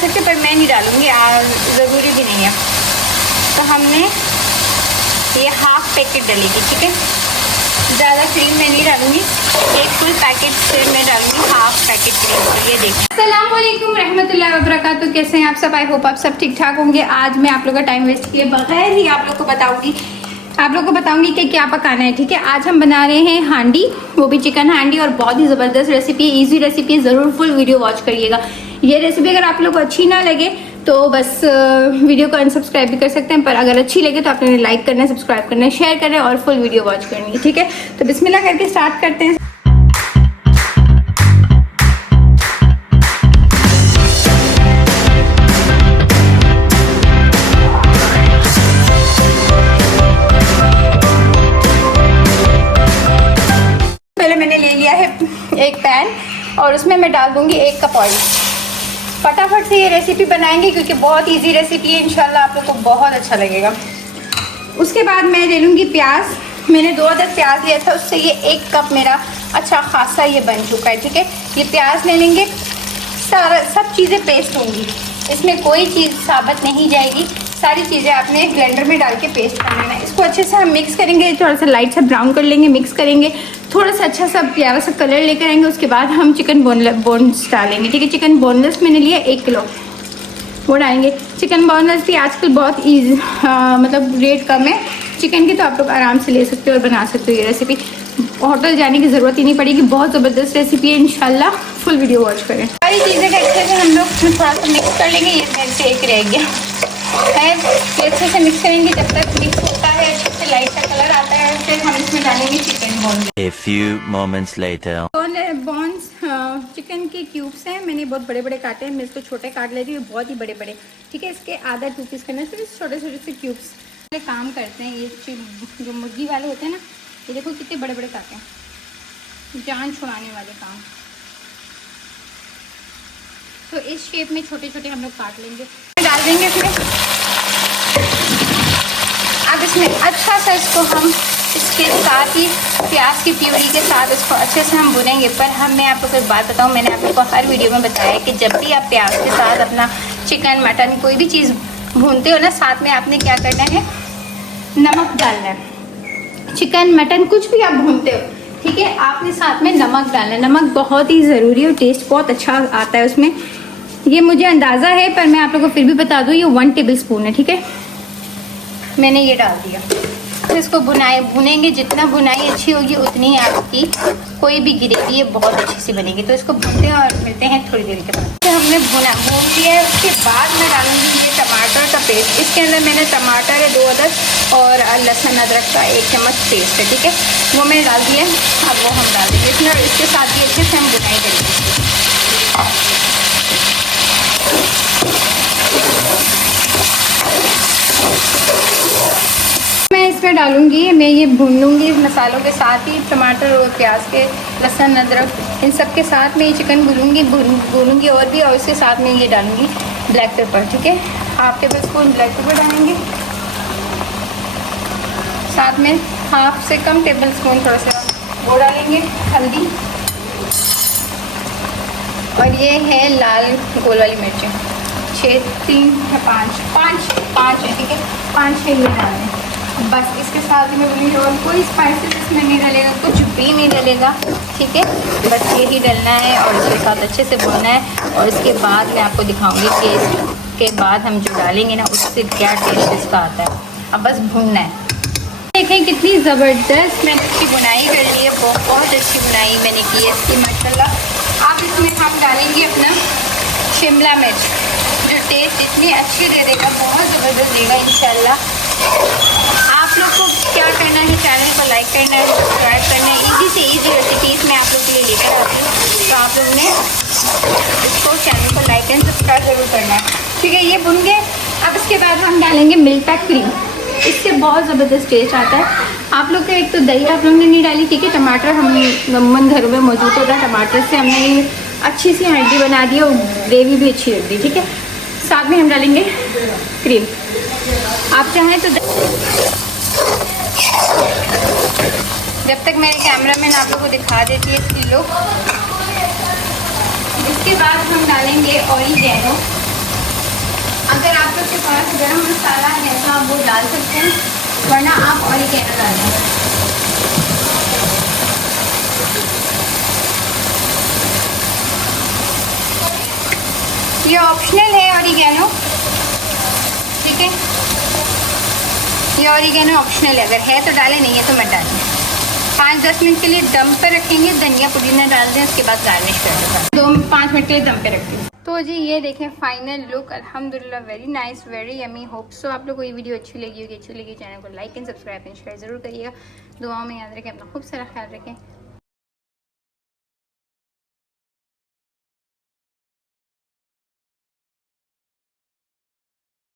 सकते पर मैं नहीं डालूँगी, ज़रूरी भी नहीं है। तो हमने ये हाफ पैकेट डलेगी, ठीक है। ज़्यादा क्रीम मैं नहीं डालूँगी, एक फुल पैकेट से मैं डालूँगी हाफ पैकेट क्रीम। ये देखिए। अस्सलाम वालेकुम रहमतुल्लाहि व बरकातुहू। कैसे हैं आप सब? आई होप आप सब ठीक ठाक होंगे। आज मैं आप लोगों का टाइम वेस्ट किए बगैर ही आप लोग को बताऊंगी कि क्या पकाना है, ठीक है। आज हम बना रहे हैं हांडी, वो भी चिकन हांडी, और बहुत ही ज़बरदस्त रेसिपी, इजी रेसिपी है। ज़रूर फुल वीडियो वॉच करिएगा। ये रेसिपी अगर आप लोग को अच्छी ना लगे तो बस वीडियो को अनसब्सक्राइब भी कर सकते हैं, पर अगर अच्छी लगे तो आपने लाइक करना है, सब्सक्राइब करना है, शेयर करना है और फुल वीडियो वॉच करनी है, ठीक है। तो बिस्मिल्लाह करके स्टार्ट करते हैं। पहले मैंने ले लिया है एक पैन और उसमें मैं डाल दूंगी 1 कप ऑयल। फटाफट से ये रेसिपी बनाएंगे क्योंकि बहुत इजी रेसिपी है, इंशाल्लाह आप लोग को बहुत अच्छा लगेगा। उसके बाद मैं ले लूँगी प्याज। मैंने 2 अदद प्याज लिया था, उससे ये 1 कप मेरा अच्छा खासा ये बन चुका है, ठीक है। ये प्याज ले लेंगे, सब चीज़ें पेस्ट होंगी, इसमें कोई चीज़ साबित नहीं जाएगी, सारी चीज़ें आपने ब्लेंडर में डाल के पेस्ट कर लेना है। इसको अच्छे से हम मिक्स करेंगे, थोड़ा सा लाइट सा ब्राउन कर लेंगे, मिक्स करेंगे, थोड़ा सा अच्छा सा प्यारा सा कलर लेकर आएंगे। उसके बाद हम चिकन बोन्स डालेंगे, ठीक है। चिकन बोनलेस मैंने लिया 1 किलो, वो डालेंगे। चिकन बोनलेस भी आजकल बहुत ईजी मतलब रेट कम है चिकन की, तो आप लोग आराम से ले सकते हो और बना सकते हो। ये रेसिपी होटल जाने की ज़रूरत ही नहीं पड़ेगी, बहुत ज़बरदस्त रेसिपी है। इंशाल्लाह फुल वीडियो वॉच करें। सारी चीज़ें अच्छे से हम लोग थोड़ा सा मिक्स कर लेंगे। ये मेरे से एक रह गया है, अच्छे से मिक्स करेंगे। जब तक मिक्स होता है, अच्छे से लाइट सा कलर आता है, फिर हम इसमें डालेंगे chicken bones. A few moments later. Bones chicken के क्यूब्स हैं, मैंने बहुत बड़े बड़े काटे हैं, मैं इसको छोटे काट लेती हूँ, बहुत ही बड़े बड़े, ठीक है। इसके आधा 2 पीस करना है, सिर्फ छोटे छोटे से क्यूब्स काम करते हैं। ये जो मुर्गी वाले होते हैं ना, ये देखो कितने बड़े बड़े काटे हैं, जान छुड़ाने वाले काम। तो इस शेप में छोटे छोटे हम लोग काट लेंगे, डाल देंगे इसमें। अब इसमें अच्छा सा इसको हम इसके साथ ही प्याज की प्यूरी के साथ इसको अच्छे से हम भुनेंगे। पर मैं आपको एक बात बताऊं, मैंने आप लोग को हर वीडियो में बताया है कि जब भी आप प्याज के साथ अपना चिकन मटन कोई भी चीज़ भूनते हो ना, साथ में आपने क्या करना है, नमक डालना है। चिकन मटन कुछ भी आप भूनते हो, ठीक है, आपने साथ में नमक डालना है। नमक बहुत ही ज़रूरी है और टेस्ट बहुत अच्छा आता है उसमें। ये मुझे अंदाज़ा है पर मैं आप लोगों को फिर भी बता दूँ, ये 1 टेबल स्पून है, ठीक है। मैंने ये डाल दिया। तो इसको भुनेंगे, जितना भुनाई अच्छी होगी उतनी आपकी कोई भी ग्रेवी है बहुत अच्छी सी बनेगी। तो इसको भूनते हैं और मिलते हैं थोड़ी देर के बाद। तो हमने भून लिया है। उसके बाद मैं डालूंगी ये टमाटर का पेस्ट। इसके अंदर मैंने टमाटर है 2 अदद और लहसुन अदरक का 1 चम्मच पेस्ट है, ठीक है, वो मैंने डाल दिया। अब वो हम डाल देंगे इसमें और इसके साथ भी अच्छे से हम भुनाई करेंगे। मैं इसमें डालूंगी, मैं ये भून लूँगी मसालों के साथ ही, टमाटर और प्याज के, लहसुन अदरक, इन सब के साथ में ये चिकन भूनूंगी और भी। और इसके साथ में ये डालूंगी ब्लैक पेपर, ठीक है, 1/2 टेबल स्पून ब्लैक पेपर डालेंगे। साथ में 1/2 से कम टेबल स्पून थोड़ा सा वो डालेंगे हल्दी। और ये है लाल गोल वाली मिर्चें 5 है, ठीक है, 5-6 ये डालने हैं बस। इसके साथ ही मैं बोलूँगी और कोई स्पाइसेस इसमें नहीं डालेगा, कुछ भी नहीं डालेगा, ठीक है, बस यही डालना है और इसके साथ अच्छे से भूनना है। और इसके बाद मैं आपको दिखाऊंगी कि इसके बाद हम जो डालेंगे ना उससे क्या टेस्ट इसका आता है। अब बस भूनना है। देखें कितनी ज़बरदस्त मैंने इसकी बुनाई कर ली है, बहुत अच्छी बुनाई मैंने की है इसकी माशाल्लाह। आप इसमें हम डालेंगे अपना शिमला मिर्च, जो टेस्ट इतनी अच्छी दे देगा, बहुत ज़बरदस्त देगा इंशाल्लाह। आप लोग को क्या करना है, चैनल को लाइक करना है, सब्सक्राइब करना है। इजी से इजी रेसिपीज़ मैं आप लोग के लिए लेकर आती हूँ, तो आप लोग ने इसको चैनल को लाइक एंड सब्सक्राइब ज़रूर करना है, ठीक है। ये भुन गए। अब इसके बाद हम डालेंगे मिल्क पैक क्रीम, इससे बहुत ज़बरदस्त टेस्ट आता है। आप लोग का एक तो दही आप लोगों ने नहीं डाली, ठीक है, टमाटर हम घरों में मौजूद होता है, टमाटर से हमने अच्छी सी हांडी बना दी और ग्रेवी भी अच्छी रख दी, ठीक है। साथ में हम डालेंगे क्रीम, आप चाहें तो। जब तक मेरे कैमरामैन आप लोगों को दिखा देती है इसकी लुक। इसके बाद हम डालेंगे ऑरिगेनो, आपके पास गरम मसाला है तो आप वो डाल सकते हैं, वरना आप ऑरिगेनो डाल दें। ये ऑप्शनल है ऑरिगेनो, ठीक है, ये ऑरिगेनो ऑप्शनल है, अगर है तो डालें, नहीं है तो मत डालें। 5-10 मिनट के लिए दम पर रखेंगे, धनिया पुदीना डाल दें, उसके बाद गार्निश कर दें। 2-5 मिनट के लिए दम पे रख दें। तो जी ये देखें फाइनल लुक, अल्हम्दुलिल्लाह very nice, very yummy. Hope so आप लोग को ये वीडियो अच्छी लगी होगी। अच्छी लगी चैनल को like and subscribe and share ज़रूर करिएगा। दुआओं में याद रखें, अपना खूब सारा ख्याल रखें।